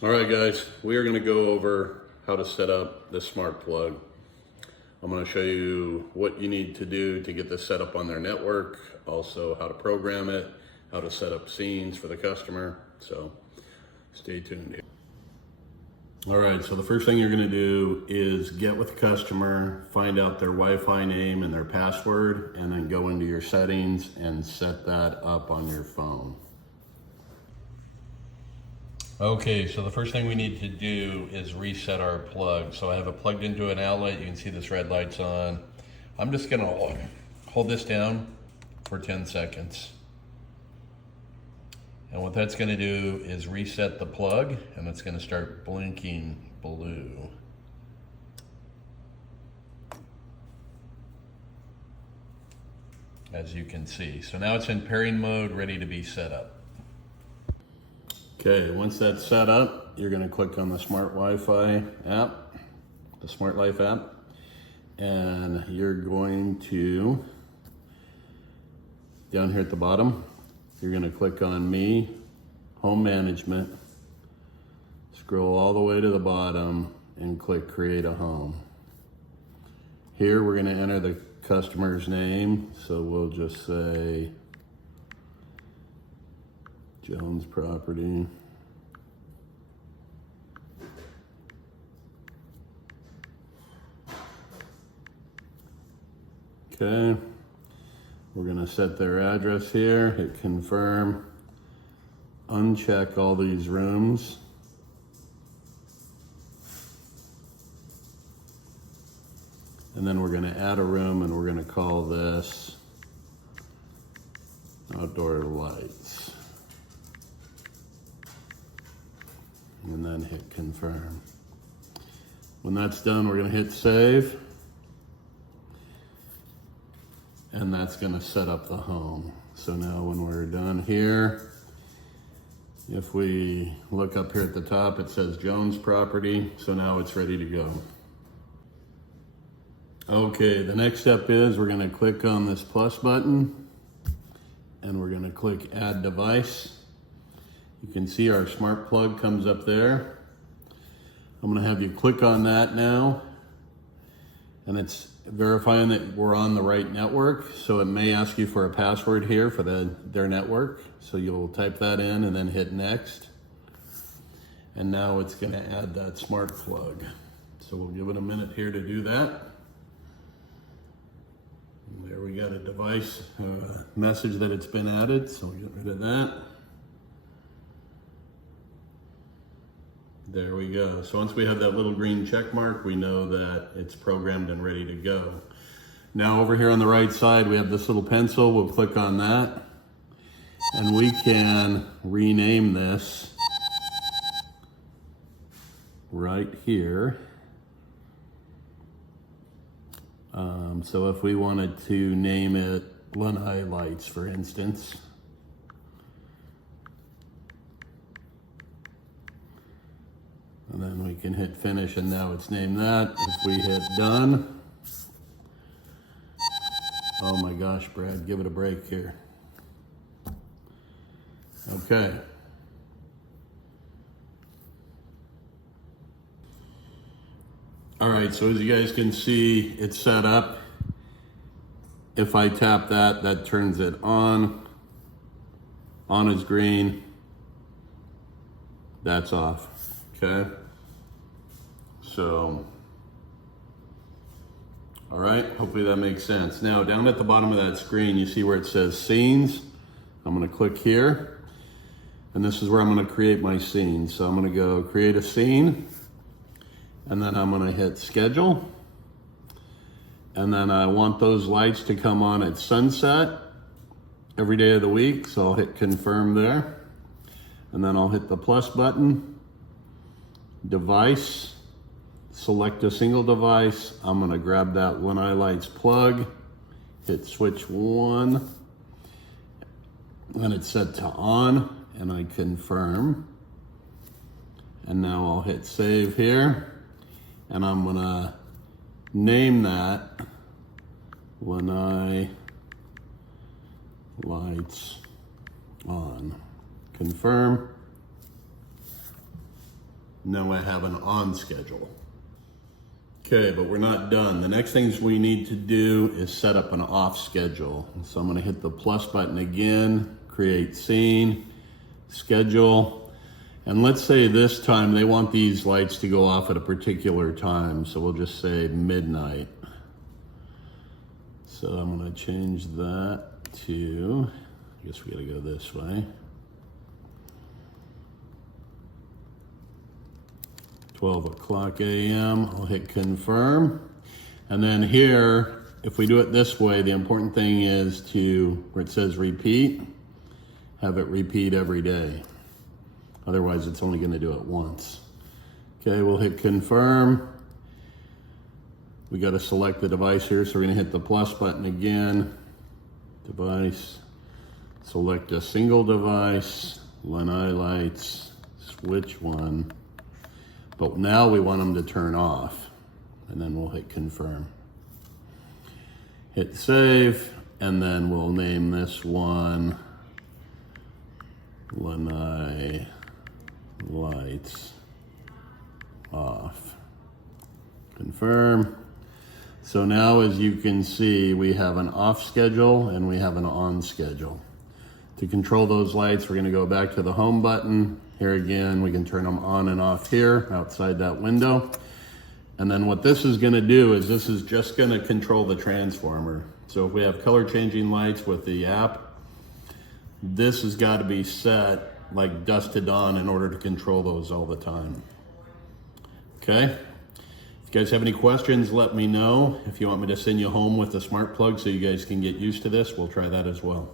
All right, guys, we are going to go over how to set up this smart plug. I'm going to show you what you need to do to get this set up on their network, also how to program it, how to set up scenes for the customer. So stay tuned here. All right, so the first thing you're going to do is get with the customer, find out their Wi-Fi name and their password, and then go into your settings and set that up on your phone. Okay, so the first thing we need to do is reset our plug. So I have it plugged into an outlet. You can see this red light's on. I'm just gonna hold this down for 10 seconds. And what that's gonna do is reset the plug, and it's gonna start blinking blue. As you can see. So now it's in pairing mode, ready to be set up. Okay, once that's set up, you're going to click on the Smart Wi-Fi app, the Smart Life app, and you're going to, down here at the bottom, you're going to click on Me, Home Management, scroll all the way to the bottom, and click Create a Home. Here we're going to enter the customer's name, so we'll just say Jones Property. Okay, we're gonna set their address here, hit confirm, uncheck all these rooms. And then we're gonna add a room and we're gonna call this Outdoor Lights. And then hit confirm. When that's done, we're gonna hit save. And that's gonna set up the home. So now when we're done here, if we look up here at the top, it says Jones Property. So now it's ready to go. Okay, the next step is we're gonna click on this plus button and we're gonna click Add Device. You can see our smart plug comes up there. I'm gonna have you click on that now, and it's verifying that we're on the right network. So it may ask you for a password here for their network. So you'll type that in and then hit next. And now it's gonna add that smart plug. So we'll give it a minute here to do that. And there we got a device message that it's been added, so we'll get rid of that. There we go. So once we have that little green check mark, we know that it's programmed and ready to go. Now over here on the right side, we have this little pencil. We'll click on that and we can rename this right here. So if we wanted to name it Lanai Lights, for instance, and then we can hit finish, and now it's named that. If we hit done, oh my gosh, Brad, give it a break here. Okay. All right, so as you guys can see, it's set up. If I tap that, that turns it on. On is green. That's off. Okay, so, all right, hopefully that makes sense. Now, down at the bottom of that screen, you see where it says scenes. I'm gonna click here, and this is where I'm gonna create my scene. So I'm gonna go create a scene, and then I'm gonna hit schedule. And then I want those lights to come on at sunset every day of the week. So I'll hit confirm there, and then I'll hit the plus button. Device, select a single device. I'm gonna grab that Lanai Lights plug, hit switch 1, and it's set to on, and I confirm. And now I'll hit save here, and I'm gonna name that Lanai Lights on. Confirm. Now I have an on schedule. Okay, but we're not done. The next things we need to do is set up an off schedule. So I'm gonna hit the plus button again, create scene, schedule. And let's say this time they want these lights to go off at a particular time. So we'll just say midnight. So I'm gonna change that to, I guess we gotta go this way. 12 o'clock a.m. I'll hit confirm. And then here, if we do it this way, the important thing is to, where it says repeat, have it repeat every day. Otherwise, it's only gonna do it once. Okay, we'll hit confirm. We gotta select the device here, so we're gonna hit the plus button again. Device, select a single device, lanai lights, switch one. But now we want them to turn off, and then we'll hit confirm. Hit save, and then we'll name this one lanai lights off. Confirm. So now, as you can see, we have an off schedule and we have an on schedule. To control those lights, we're gonna go back to the home button. Here again, we can turn them on and off here outside that window. And then what this is gonna do is this is just gonna control the transformer. So if we have color changing lights with the app, this has gotta be set like dusk to dawn in order to control those all the time. Okay? If you guys have any questions, let me know. If you want me to send you home with a smart plug so you guys can get used to this, we'll try that as well.